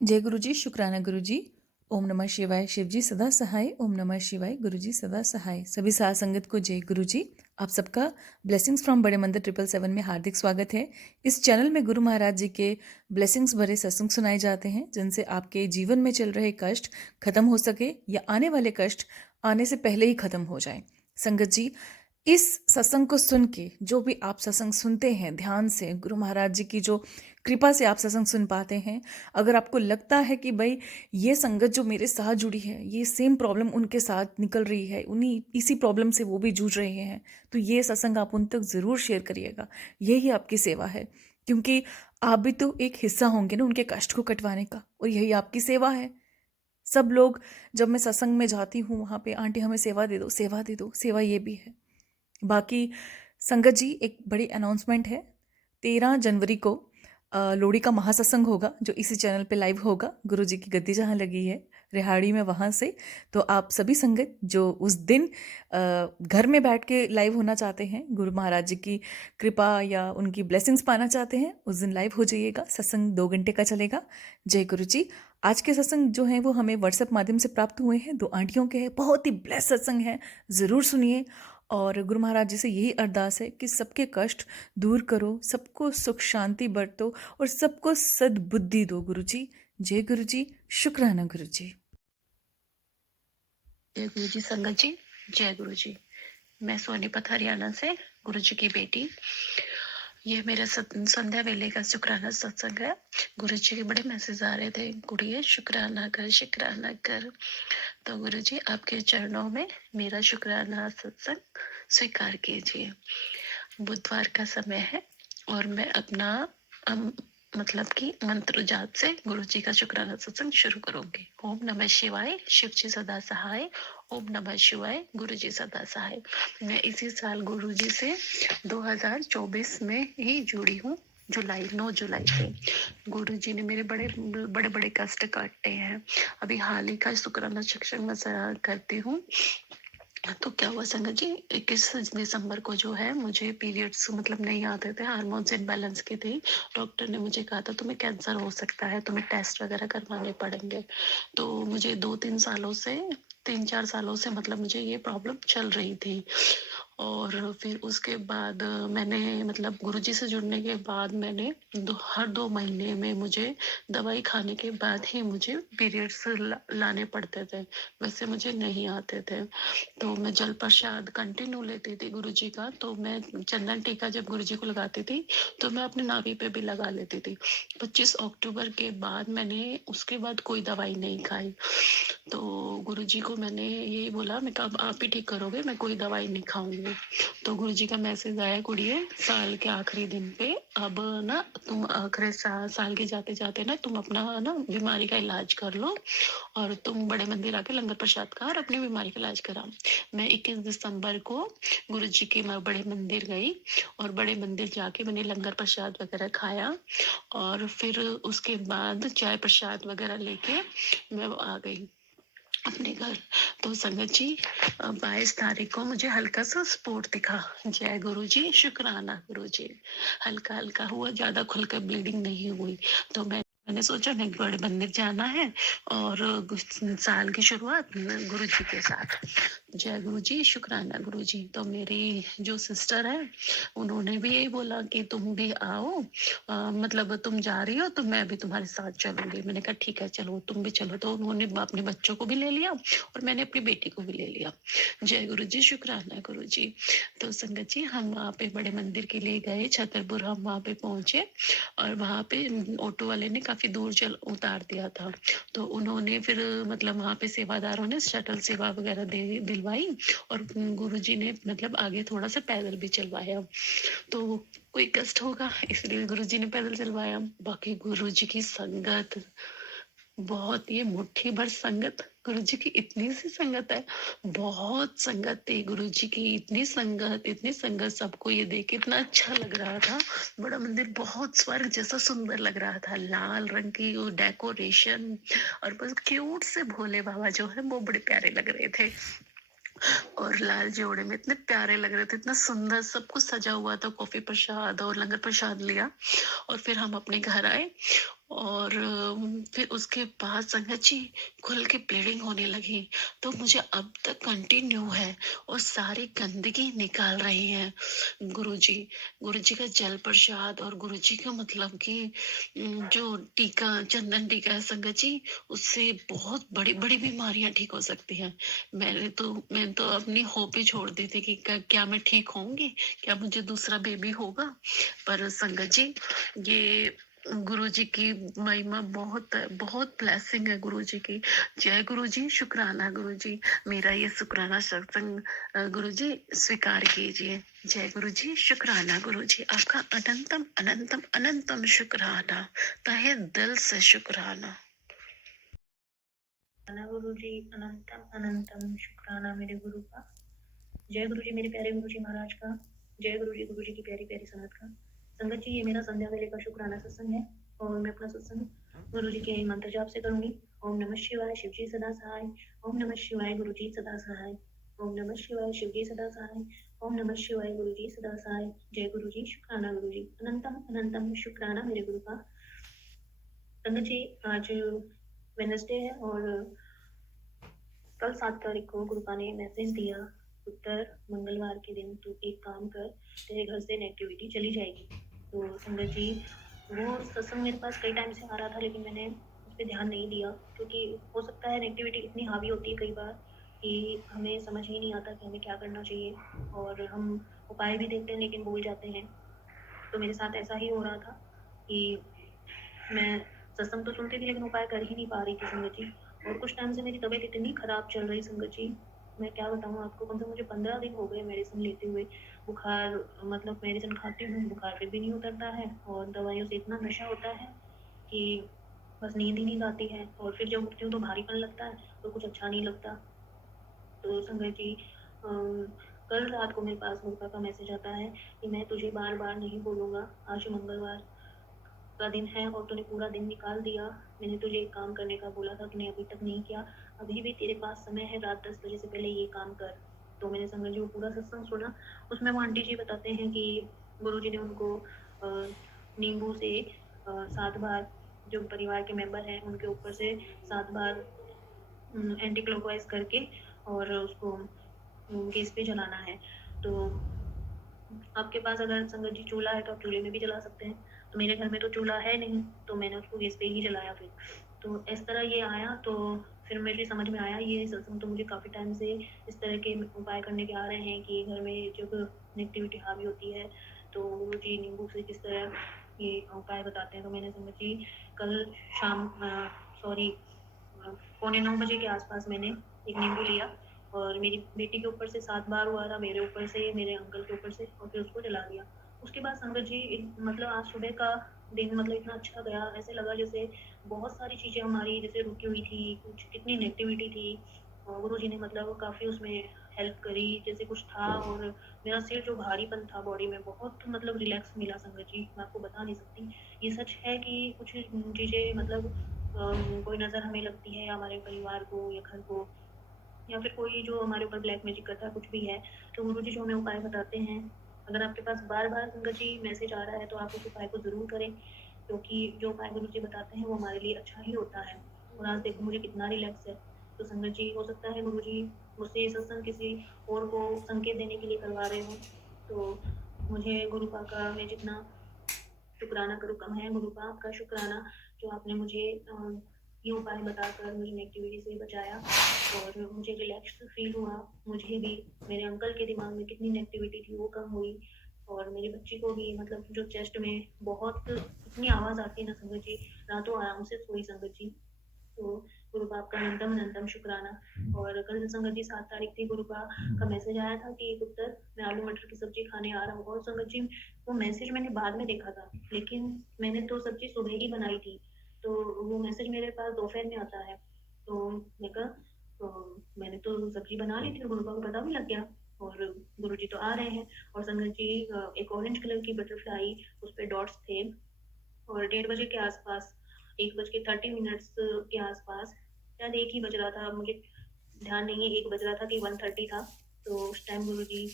जय गुरु जी, शुक्राना गुरु जी। ओम नमः शिवाय। शिव जी सदा सहाय। ओम नमः शिवाय। गुरु जी सदा सहाय। सभी साध संगत को जय गुरु जी। आप सबका ब्लेसिंग्स फ्रॉम बड़े मंदिर 777 में हार्दिक स्वागत है। इस चैनल में गुरु महाराज जी के ब्लेसिंग्स भरे सत्संग सुनाए जाते हैं, जिनसे आपके जीवन में चल रहे कष्ट खत्म हो सके या आने वाले कष्ट आने से पहले ही खत्म हो जाए। संगत जी, इस सत्संग को सुन के, जो भी आप सत्संग सुनते हैं ध्यान से, गुरु महाराज जी की जो कृपा से आप सत्संग सुन पाते हैं, अगर आपको लगता है कि भाई ये संगत जो मेरे साथ जुड़ी है, ये सेम प्रॉब्लम उनके साथ निकल रही है, उन्हीं इसी प्रॉब्लम से वो भी जूझ रहे हैं, तो ये सत्संग आप उन तक ज़रूर शेयर करिएगा। यही आपकी सेवा है, क्योंकि आप भी तो एक हिस्सा होंगे ना उनके कष्ट को कटवाने का, और यही आपकी सेवा है। सब लोग, जब मैं सत्संग में जाती हूँ वहाँ पे, आंटी हमें सेवा दे दो, सेवा दे दो, सेवा ये भी है। बाकी संगत जी, एक बड़ी अनाउंसमेंट है। 13 जनवरी को लोहड़ी का महासत्संग होगा, जो इसी चैनल पे लाइव होगा। गुरु जी की गद्दी जहाँ लगी है रिहाड़ी में, वहाँ से। तो आप सभी संगत जो उस दिन घर में बैठ के लाइव होना चाहते हैं, गुरु महाराज जी की कृपा या उनकी ब्लेसिंग्स पाना चाहते हैं, उस दिन लाइव हो जाइएगा। सत्संग 2 घंटे का चलेगा। जय गुरु जी। आज के सत्संग जो हैं वो हमें व्हाट्सएप माध्यम से प्राप्त हुए हैं, 2 आंटियों के हैं। बहुत ही ब्लेस सत्संग है, ज़रूर सुनिए। और गुरु महाराज जी से यही अरदास है कि सबके कष्ट दूर करो, सबको सुख शांति बरतो और सबको सद्बुद्धि दो गुरु जी। जय गुरु जी, शुक्राना गुरु जी। जय गुरु जी। संगत जी, जय गुरु जी। मैं सोनीपत हरियाणा से गुरु जी की बेटी। ये मेरा संध्या वेले का शुक्राना सत्संग है। गुरु जी के बड़े मैसेज आ रहे थे, गुड़िया शुक्राना कर, शुक्राना कर। तो गुरु जी, आपके चरणों में मेरा शुक्राना सत्संग स्वीकार कीजिए। बुधवार का समय है और मैं अपना मतलब कि मंत्र जाप से गुरु जी का शुक्राना सत्संग शुरू करूंगी। ओम नमः शिवाय, शिव जी सदा सहाय। ओम नमः शिवाय, गुरु जी सदा सहाय। मैं इसी साल गुरु जी से 2024 में ही जुड़ी हूँ। 9 जुलाई से गुरु जी ने मेरे बड़े बड़े बड़े कष्ट काटे हैं। अभी हाल ही का शुक्राना सत्संग मैं करती हूँ। तो क्या हुआ संगत जी, 21 दिसंबर को जो है मुझे पीरियड्स मतलब नहीं आते थे, हार्मोन्स इम्बैलेंस के थे। डॉक्टर ने मुझे कहा था तुम्हें कैंसर हो सकता है, तुम्हें टेस्ट वगैरह करवाने पड़ेंगे। तो मुझे 3-4 सालों से मतलब मुझे ये प्रॉब्लम चल रही थी। और फिर उसके बाद मैंने मतलब गुरुजी से जुड़ने के बाद मैंने हर 2 महीने में मुझे दवाई खाने के बाद ही मुझे पीरियड्स लाने पड़ते थे, वैसे मुझे नहीं आते थे। तो मैं जल प्रसाद कंटिन्यू लेती थी गुरुजी का। तो मैं चंदन टीका जब गुरुजी को लगाती थी तो मैं अपने नाभि पे भी लगा लेती थी। 25 अक्टूबर के बाद मैंने उसके बाद कोई दवाई नहीं खाई। तो गुरुजी को मैंने यही बोला, मैं कब आप ही ठीक करोगे, मैं कोई दवाई नहीं खाऊंगी। तो गुरुजी का मैसेज आया, कुड़िए साल के आखिरी दिन पे अब ना तुम आखिरी साल के जाते जाते ना तुम अपना ना बीमारी का इलाज कर लो और तुम बड़े मंदिर आके लंगर प्रसाद खा और अपनी बीमारी का इलाज करा। मैं 21 दिसंबर को गुरु जी के मैं बड़े मंदिर गई और बड़े मंदिर जाके मैंने लंगर प्रसाद वगैरह खाया और फिर उसके बाद चाय प्रसाद वगैरह लेके मैं आ गई अपने घर। तो संगत जी, 22 तारीख को मुझे हल्का सा स्पॉट दिखा। जय गुरु जी, शुक्राना गुरु जी। हल्का हल्का हुआ, ज्यादा खुलकर ब्लीडिंग नहीं हुई। तो मैंने सोचा मैं बड़े मंदिर जाना है और साल की शुरुआत गुरु जी के साथ। जय गुरु जी, शुक्राना गुरु जी। तो मेरी जो सिस्टर है उन्होंने भी यही बोला कि तुम भी आओ, मतलब तुम जा रही हो तो मैं भी तुम्हारे साथ चलूंगी। मैंने कहा ठीक है चलो, तुम भी चलो। तो उन्होंने अपने बच्चों को भी ले लिया और मैंने अपनी बेटी को भी ले लिया। जय गुरु जी, शुक्राना गुरु जी। तो संगत जी, हम वहाँ पे बड़े मंदिर के लिए गए, छतरपुर हम वहाँ पे पहुंचे और वहाँ पे ऑटो वाले ने काफी दूर चल उतार दिया था। तो उन्होंने फिर मतलब वहाँ पे सेवादारों ने शटल सेवा वगैरह दे दिलवाई और गुरुजी ने मतलब आगे थोड़ा सा पैदल भी चलवाया। तो कोई कष्ट होगा इसलिए गुरुजी ने पैदल चलवाया। बाकी गुरुजी की संगत बहुत, ये मुट्ठी भर संगत, गुरुजी की इतनी सी संगत है, बहुत संगत थी गुरुजी की, इतनी संगत, सबको ये देख के इतना अच्छा लग रहा था। बड़ा मंदिर बहुत स्वर्ग जैसा सुंदर लग रहा था, लाल रंग की वो डेकोरेशन और बस क्यूट से भोले बाबा जो है वो बड़े प्यारे लग रहे थे और लाल जोड़े में इतने प्यारे लग रहे थे, इतना सुंदर सब कुछ सजा हुआ था। कॉफी प्रसाद और लंगर प्रसाद लिया और फिर हम अपने घर आए और फिर उसके बाद संगत जी खुल के ब्लीडिंग होने लगी। तो मुझे अब तक कंटिन्यू है और सारी गंदगी निकाल रही है गुरुजी। गुरुजी का जल प्रसाद और गुरुजी का मतलब कि जो टीका, चंदन टीका है संगत जी, उससे बहुत बड़ी बड़ी बीमारियां ठीक हो सकती हैं। मैं तो अपनी होप ही छोड़ दी थी कि क्या मैं ठीक होंगी, क्या मुझे दूसरा बेबी होगा। पर संगत जी, ये गुरुजी की महिमा बहुत है, बहुत ब्लेसिंग है गुरुजी की। जय गुरुजी, शुक्राना गुरुजी। मेरा ये शुक्राना सत्संग गुरुजी स्वीकार कीजिए। जय गुरुजी, शुक्राना गुरुजी। आपका अनंतम अनंतम अनंतम शुक्राना, तहे दिल से शुक्राना। गुरु जी, अनंतम अनंतम शुक्राना मेरे गुरु का। जय गुरु जी, मेरे प्यारे गुरु जी महाराज का। जय गुरु जी की प्यारी प्यारी संगत का। संगत जी, ये मेरा संध्या वेले का शुक्राना सत्संग है और मैं अपना सत्संग गुरु जी के मंत्र जाप से करूंगी। ओम नमः शिवाय, शिव जी सदा सहाय। ओम नमः शिवाय, गुरु जी सदा सहाय। ओम नमः शिवाय, शिव जी सदा सहाय। ओम नमः शिवाय, गुरु जी सदा सहाय। जय गुरु जी, शुक्राना गुरु जी, अनंतम अनंतम शुक्राना मेरे गुरु का। संगत जी, आज वेडनेसडे है और कल 7 तारीख को गुरुपा ने मैसेज दिया, उत्तर मंगलवार के दिन तू एक काम कर, तेरे घर से नेगेटिविटी चली जाएगी। तो संगत जी, वो सत्संग मेरे पास कई टाइम से आ रहा था लेकिन मैंने उस पर ध्यान नहीं दिया, क्योंकि हो सकता है नेगेटिविटी इतनी हावी होती है कई बार कि हमें समझ ही नहीं आता कि हमें क्या करना चाहिए, और हम उपाय भी देखते हैं लेकिन भूल जाते हैं। तो मेरे साथ ऐसा ही हो रहा था कि मैं सत्संग तो सुनती थी लेकिन उपाय कर ही नहीं पा रही थी संगत जी। और कुछ टाइम से मेरी तबीयत इतनी खराब चल रही संगत जी, मैं क्या बताऊँ आपको। कम से कम मुझे 15 दिन हो गए मेडिसिन लेते हुए। बुखार, मतलब मेडिसिन खाती हूँ, बुखार फिर भी नहीं उतरता है और दवाइयों से इतना नशा होता है कि बस नींद ही नहीं आती है, और फिर जब उठती हूँ तो भारीपन लगता है, तो कुछ अच्छा नहीं लगता। तो संगत जी, कल रात को मेरे पास गुरुपा का मैसेज आता है कि मैं तुझे बार बार नहीं बोलूँगा, आज मंगलवार का दिन है और तूने पूरा दिन निकाल दिया। मैंने तुझे एक काम करने का बोला था, तूने अभी तक नहीं किया। अभी भी तेरे पास समय है, रात 10 बजे से पहले ये काम कर। तो मैंने संगत जी वो पूरा सत्संग सुना। उसमें वो आंटी जी बताते हैं कि गुरु जी ने उनको नींबू से 7 बार, जो परिवार के मेंबर हैं उनके ऊपर से 7 बार एंटी क्लॉकवाइज करके और उसको गैस पे जलाना है। तो आपके पास अगर संगत जी चूल्हा है तो आप चूल्हे में भी जला सकते हैं। तो मेरे घर में तो चूल्हा है नहीं, तो मैंने उसको गैस पे ही जलाया फिर। तो इस तरह ये आया, तो फिर मुझे समझ में आया ये सत्संग तो मुझे काफ़ी टाइम से इस तरह के उपाय करने के आ रहे हैं कि घर में जब नेगेटिविटी हावी होती है तो गुरु जी नींबू से किस तरह ये उपाय बताते हैं। तो मैंने संगत जी कल शाम सॉरी 8:45 के आसपास मैंने एक नींबू लिया और मेरी बेटी के ऊपर से 7 बार हुआ था, मेरे ऊपर से, मेरे अंकल के ऊपर से, और फिर उसको जला दिया। उसके बाद संगत जी मतलब आज सुबह का दिन मतलब इतना अच्छा गया, ऐसे लगा जैसे बहुत सारी चीज़ें हमारी जैसे रुकी हुई थी, कुछ कितनी नेगेटिविटी थी और गुरु जी ने मतलब काफ़ी उसमें हेल्प करी, जैसे कुछ था। और मेरा सिर जो भारीपन था बॉडी में, बहुत मतलब रिलैक्स मिला संगत जी, मैं आपको बता नहीं सकती। ये सच है कि कुछ चीज़ें मतलब कोई नज़र हमें लगती है या हमारे परिवार को या घर को, या फिर कोई जो हमारे ऊपर ब्लैक मैजिक करता है, कुछ भी है, तो गुरुजी जो हमें उपाय बताते हैं, अगर आपके पास बार-बार संगत जी मैसेज आ रहा है तो आप उस उपाय को ज़रूर करें, क्योंकि जो उपाय गुरुजी बताते हैं वो हमारे लिए अच्छा ही होता है। और आज देखो मुझे कितना रिलैक्स है। तो संगत जी, हो सकता है गुरुजी मुझसे ये सत्संग किसी और को संकेत देने के लिए करवा रहे हों, तो मुझे गुरुपा का मैं जितना शुक्राना करूँ कम है। गुरुपा, आपका शुक्राना जो आपने मुझे ये उपाय बताकर मुझे नेगेटिविटी से बचाया और मुझे रिलैक्स फील हुआ। मुझे भी, मेरे अंकल के दिमाग में कितनी नेगेटिविटी थी वो कम हुई, और मेरी बच्ची को भी मतलब जो चेस्ट में बहुत इतनी आवाज़ आती है ना संगत जी, रातों आराम से सोई संगत जी। तो गुरुपा आपका अनंतम अनंतम शुक्राना। और कल संगत जी 7 तारीख थी, गुरुपा का मैसेज आया था कि पुत्र मैं आलू मटर की सब्जी खाने आ रहा हूँ। और संगत जी वो मैसेज मैंने बाद में देखा था, लेकिन मैंने तो सब्जी सुबह ही बनाई थी, तो वो मैसेज मेरे पास दोपहर में आता है। तो मैं कहा मैंने तो सब्जी बना ली थी और गुरुपा को पता भी लग गया, और गुरुजी तो आ रहे हैं। और संगत जी एक ऑरेंज कलर की बटरफ्लाई, उस पे डॉट्स थे, और 1:30 के आसपास, 1:30 के आसपास, शायद 1 ही बज रहा था, मुझे ध्यान नहीं है 1 बज रहा था कि 1:30 था। तो उस टाइम गुरुजी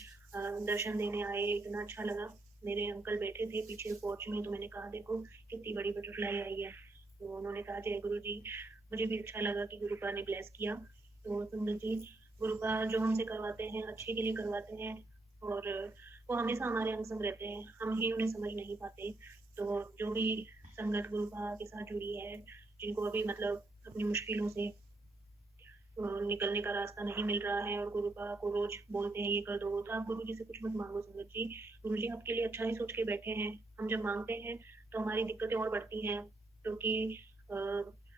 दर्शन देने आए, इतना अच्छा लगा। मेरे अंकल बैठे थे पीछे पोर्च में, तो मैंने कहा देखो कितनी बड़ी बटरफ्लाई आई है। तो उन्होंने कहा जय गुरु जी। मुझे भी अच्छा लगा कि गुरुपा ने ब्लेस किया। तो संगत जी, गुरुपा जो हमसे करवाते हैं अच्छे के लिए करवाते हैं, और वो हमेशा हमारे अंग संग रहते हैं, हम ही उन्हें समझ नहीं पाते। तो जो भी संगत गुरुपा के साथ जुड़ी है, जिनको अभी मतलब अपनी मुश्किलों से निकलने का रास्ता नहीं मिल रहा है और गुरुपा को रोज बोलते हैं ये कर दो, तो आप गुरु जी से कुछ मत मांगो संगत जी। गुरु जी आपके लिए अच्छा ही सोच के बैठे हैं। हम जब मांगते हैं तो हमारी दिक्कतें और बढ़ती हैं, क्योंकि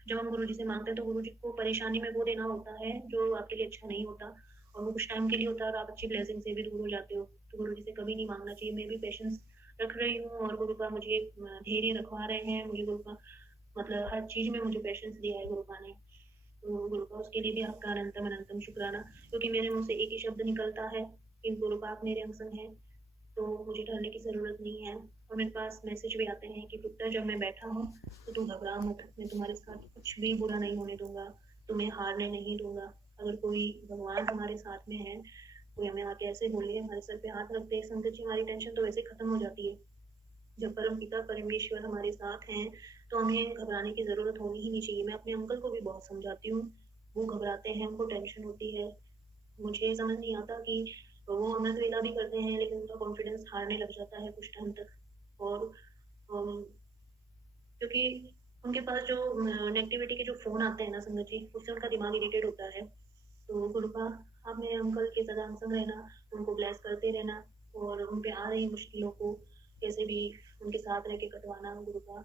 जब हम गुरु जी से मांगते हैं तो गुरु जी को परेशानी में वो देना होता है जो आपके लिए अच्छा नहीं होता, और वो कुछ टाइम के लिए होता है और आप अच्छी ब्लेसिंग से भी दूर हो जाते हो। तो गुरु जी से कभी नहीं मांगना चाहिए। मैं भी पेशेंस रख रही हूँ और गुरुपा मुझे धैर्य रखवा रहे हैं। मुझे गुरुपा मतलब हर चीज में मुझे पेशेंस दिया है गुरुपा ने। तो गुरुपा उसके लिए भी आपका अनंतम अनंतम शुक्राना, क्योंकि मेरे मुंह से एक ही शब्द निकलता है कि गुरुपा आप मेरे अंग संग हैं, तो मुझे डरने की ज़रूरत नहीं है। और मेरे पास मैसेज भी आते हैं कि पुत्र जब मैं बैठा हूँ तो तू घबरा मत, मैं तुम्हारे साथ कुछ भी बुरा नहीं होने दूंगा, तुम्हें हारने नहीं दूंगा। अगर कोई भगवान हमारे साथ में है, कोई हमें आके ऐसे बोले, हमारे सर पे हाथ रखते हैं, संगत जी हमारी टेंशन तो वैसे खत्म हो जाती है। जब परम पिता परमेश्वर हमारे साथ हैं तो हमें घबराने की ज़रूरत होनी ही नहीं चाहिए। मैं अपने अंकल को भी बहुत समझाती हूँ, वो घबराते हैं, उनको टेंशन होती है। मुझे समझ नहीं आता कि वो अमृत वेला भी करते हैं लेकिन उनका कॉन्फिडेंस हारने लग जाता है कुछ टाइम तक। और क्योंकि उनके पास जो नेगेटिविटी के जो फ़ोन आते हैं ना संगत जी, उससे उनका दिमाग इरिटेट होता है। तो गुरुपा आप मेरे अंकल के सदा संग रहना, उनको ब्लेस करते रहना, और उन पे आ रही मुश्किलों को कैसे भी उनके साथ रह के कटवाना गुरुपा।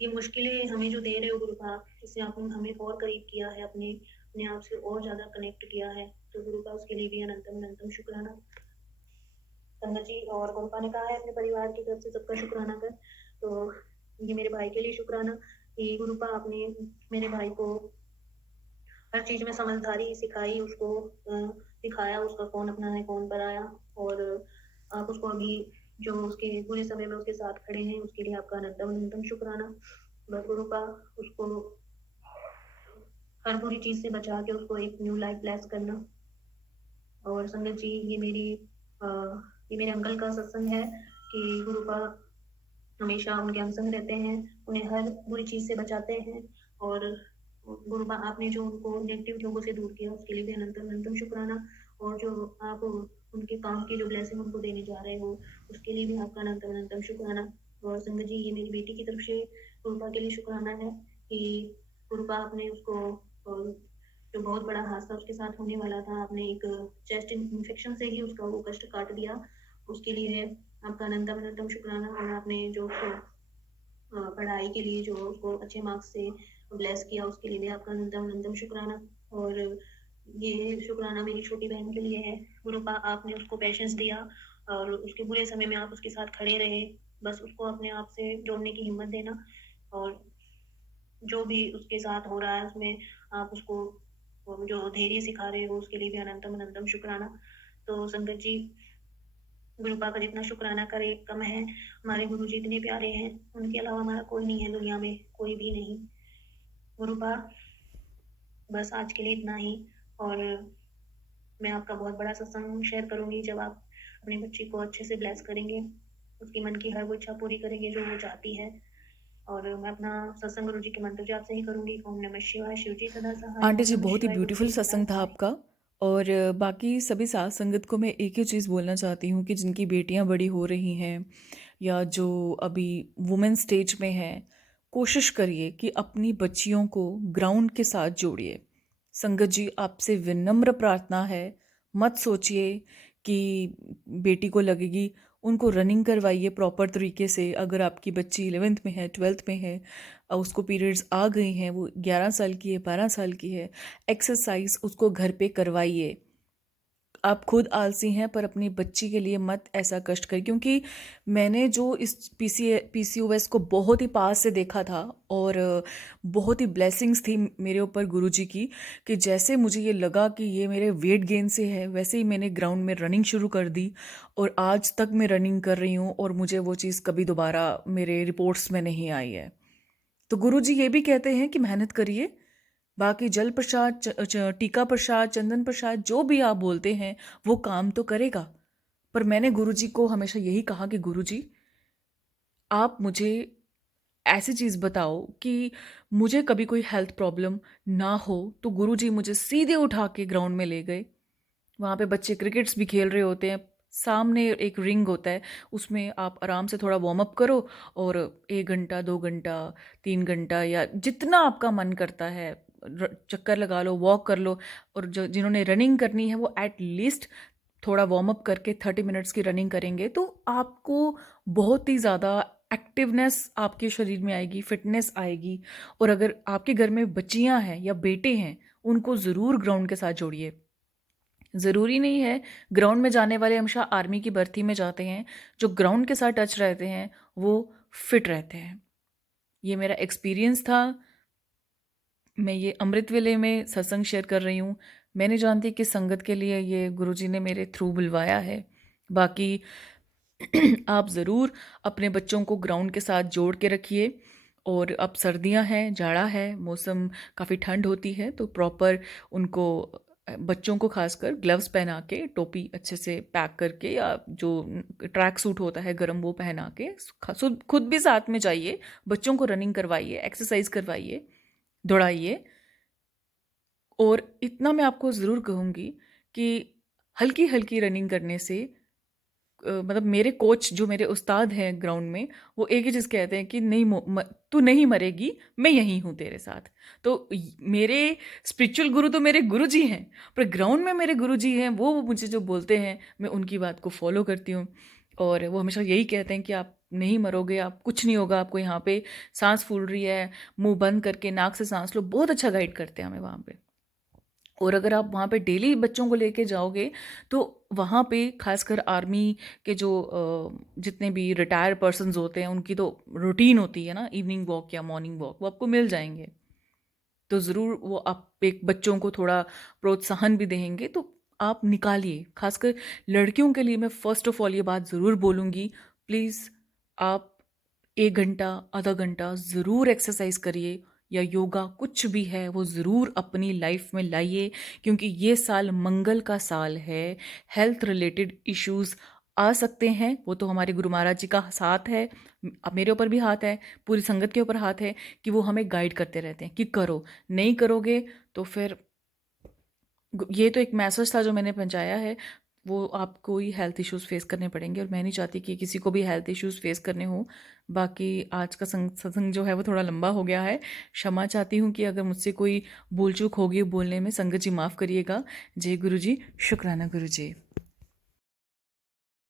ये मुश्किलें हमें जो दे रहे हो गुरुपा, इससे आपने हमें और करीब किया है, अपने अपने आप से और ज़्यादा कनेक्ट किया है। तो गुरुपा उसके लिए भी अनंतम अनंतम शुक्राना। संगत जी, और गुरुपा ने कहा है अपने परिवार की तरफ से सबका शुक्राना कर। तो ये मेरे भाई के लिए शुक्राना कि गुरुपा आपने मेरे भाई को हर चीज में समझदारी सिखाई, उसको सिखाया उसका कौन अपना है कौन पराया। और आप उसको अभी जो उसके बुरे समय में उसके साथ खड़े हैं उसके लिए आपका अनंतम अनंतम शुक्राना। बस गुरुपा उसको हर बुरी चीज से बचा के उसको एक न्यू लाइफ ब्लेस करना। और संगत जी, अ, ये मेरे अंकल का सत्संग है कि गुरुपा हमेशा उनके अंग संग रहते हैं, उन्हें हर बुरी चीज से बचाते हैं। और गुरुपा आपने जो उनको नेगेटिव लोगों से दूर किया उसके लिए भी अनंतम अनंतम शुक्राना। और जो आप उनके काम की जो ब्लेसिंग उनको देने जा रहे हो उसके लिए भी आपका अनंतम अनंतम शुक्राना। और संगत जी, ये मेरी बेटी की तरफ से गुरुपा के लिए शुक्राना है कि गुरुपा आपने उसको जो बहुत बड़ा हादसा उसके साथ होने वाला था, आपने एक चेस्ट इन्फेक्शन से ही उसका वो कष्ट काट दिया, उसके लिए आपका अनंतम अनंतम शुक्राना। और आपने जो उसको पढ़ाई के लिए जो उसको अच्छे मार्क्स से ब्लेस किया उसके लिए भी आपका अनंतम अनंतम शुक्राना। और ये शुक्राना मेरी छोटी बहन के लिए है। गुरुपा आपने उसको पेशेंस दिया और उसके बुरे समय में आप उसके साथ खड़े रहे। बस उसको अपने आप से जोड़ने की हिम्मत देना, और जो भी उसके साथ हो रहा है उसमें आप उसको जो धैर्य सिखा रहे हो उसके लिए भी अनंतम अनंतम शुक्राना। तो संगत जी, गुरुपा का जितना शुक्राना करे कम है। हमारे गुरु जी इतने प्यारे हैं, उनके अलावा हमारा कोई नहीं है दुनिया में, कोई भी नहीं। गुरुपा, बस आज के लिए इतना ही। और मैं आपका बहुत बड़ा सत्संग शेयर करूंगी जब आप अपनी बच्ची को अच्छे से ब्लेस करेंगे, उसकी मन की हर वो इच्छा पूरी करेंगे जो वो चाहती है। और मैं अपना सत्संग गुरु जी के मंत्र जाप से ही करूंगी। ओम नमः शिवाय, शिव जी सदा सहाय। आंटी ओम जी, नमः बहुत ही शिवाय, गुरु जी ब्यूटीफुल सदा सत्संग था सहाय। आपका। और बाकी सभी साथ संगत को मैं एक ही चीज़ बोलना चाहती हूँ कि जिनकी बेटियाँ बड़ी हो रही हैं या जो अभी वुमेन स्टेज में हैं, कोशिश करिए कि अपनी बच्चियों को ग्राउंड के साथ जोड़िए। संगत जी, आपसे विनम्र प्रार्थना है, मत सोचिए कि बेटी को लगेगी, उनको रनिंग करवाइए प्रॉपर तरीके से। अगर आपकी बच्ची 11th में है, 12th में है, उसको पीरियड्स आ गई हैं, वो 11 साल की है, 12 साल की है, एक्सरसाइज उसको घर पे करवाइए। आप खुद आलसी हैं पर अपनी बच्ची के लिए मत ऐसा कष्ट करें, क्योंकि मैंने जो इस पीसीओएस को बहुत ही पास से देखा था और बहुत ही ब्लेसिंग्स थी मेरे ऊपर गुरुजी की, कि जैसे मुझे ये लगा कि ये मेरे वेट गेन से है, वैसे ही मैंने ग्राउंड में रनिंग शुरू कर दी और आज तक मैं रनिंग कर रही हूँ और मुझे वो चीज़ कभी दोबारा मेरे रिपोर्ट्स में नहीं आई है। तो गुरुजी ये भी कहते हैं कि मेहनत करिए, बाकी जल प्रसाद, टीका प्रसाद, चंदन प्रसाद, जो भी आप बोलते हैं वो काम तो करेगा। पर मैंने गुरुजी को हमेशा यही कहा कि गुरुजी, आप मुझे ऐसी चीज़ बताओ कि मुझे कभी कोई हेल्थ प्रॉब्लम ना हो। तो गुरुजी मुझे सीधे उठा के ग्राउंड में ले गए। वहाँ पे बच्चे क्रिकेट्स भी खेल रहे होते हैं। सामने एक रिंग होता है, उसमें आप आराम से थोड़ा वार्म अप करो और 1 घंटा, 2 घंटा, 3 घंटा या जितना आपका मन करता है चक्कर लगा लो, वॉक कर लो। और जो जिन्होंने रनिंग करनी है वो एट लीस्ट थोड़ा वार्म अप करके 30 मिनट्स की रनिंग करेंगे तो आपको बहुत ही ज़्यादा एक्टिवनेस आपके शरीर में आएगी, फिटनेस आएगी। और अगर आपके घर में बच्चियां हैं या बेटे हैं, उनको ज़रूर ग्राउंड के साथ जोड़िए। ज़रूरी नहीं है ग्राउंड में जाने वाले हमेशा आर्मी की भर्ती में जाते हैं। जो ग्राउंड के साथ टच रहते हैं वो फिट रहते हैं। ये मेरा एक्सपीरियंस था। मैं ये अमृत वेले में सत्संग शेयर कर रही हूँ। मैं नहीं जानती कि संगत के लिए ये गुरुजी ने मेरे थ्रू बुलवाया है। बाकी आप ज़रूर अपने बच्चों को ग्राउंड के साथ जोड़ के रखिए। और अब सर्दियां हैं, जाड़ा है, मौसम काफ़ी ठंड होती है, तो प्रॉपर उनको बच्चों को खासकर ग्लव्स पहना के, टोपी अच्छे से पैक करके, या जो ट्रैक सूट होता है गर्म वो पहना के खुद भी साथ में जाइए। बच्चों को रनिंग करवाइए, एक्सरसाइज करवाइए, दौड़ाइए। और इतना मैं आपको ज़रूर कहूँगी कि हल्की हल्की रनिंग करने से मतलब मेरे कोच जो मेरे उस्ताद हैं ग्राउंड में, वो एक ही चीज़ कहते हैं कि नहीं तू नहीं मरेगी, मैं यहीं हूँ तेरे साथ। तो मेरे स्पिरिचुअल गुरु तो मेरे गुरु जी हैं, पर ग्राउंड में मेरे गुरु जी हैं, वो मुझे जो बोलते हैं मैं उनकी बात को फॉलो करती हूँ। और वो हमेशा यही कहते हैं कि आप नहीं मरोगे, आप कुछ नहीं होगा आपको। यहाँ पे सांस फूल रही है, मुंह बंद करके नाक से सांस लो। बहुत अच्छा गाइड करते हैं हमें वहाँ पे। और अगर आप वहाँ पे डेली बच्चों को लेके जाओगे तो वहाँ पे खासकर आर्मी के जो जितने भी रिटायर्ड पर्सन्स होते हैं, उनकी तो रूटीन होती है ना, इवनिंग वॉक या मॉर्निंग वॉक, वो आपको मिल जाएंगे। तो ज़रूर वो आप एक बच्चों को थोड़ा प्रोत्साहन भी देंगे तो आप निकालिए। खासकर लड़कियों के लिए मैं फ़र्स्ट ऑफ ऑल ये बात ज़रूर बोलूँगी, प्लीज़ आप 1 घंटा, आधा घंटा ज़रूर एक्सरसाइज करिए, या योगा कुछ भी है वो ज़रूर अपनी लाइफ में लाइए। क्योंकि ये साल मंगल का साल है। हेल्थ रिलेटेड इश्यूज़ आ सकते हैं, वो तो हमारे गुरु महाराज जी का साथ है। अब मेरे ऊपर भी हाथ है, पूरी संगत के ऊपर हाथ है कि वो हमें गाइड करते रहते हैं कि करो। नहीं करोगे तो फिर ये तो एक मैसेज था जो मैंने पहुंचाया है, वो आपको ही हेल्थ इश्यूज़ फेस करने पड़ेंगे। और मैं नहीं चाहती कि किसी को भी हेल्थ इश्यूज़ फेस करने हो। बाकी आज का सत्संग जो है वो थोड़ा लंबा हो गया है। क्षमा चाहती हूँ कि अगर मुझसे कोई भूल चूक होगी बोलने में, संगत जी माफ़ करिएगा। जय गुरु जी, शुक्राना गुरु जी।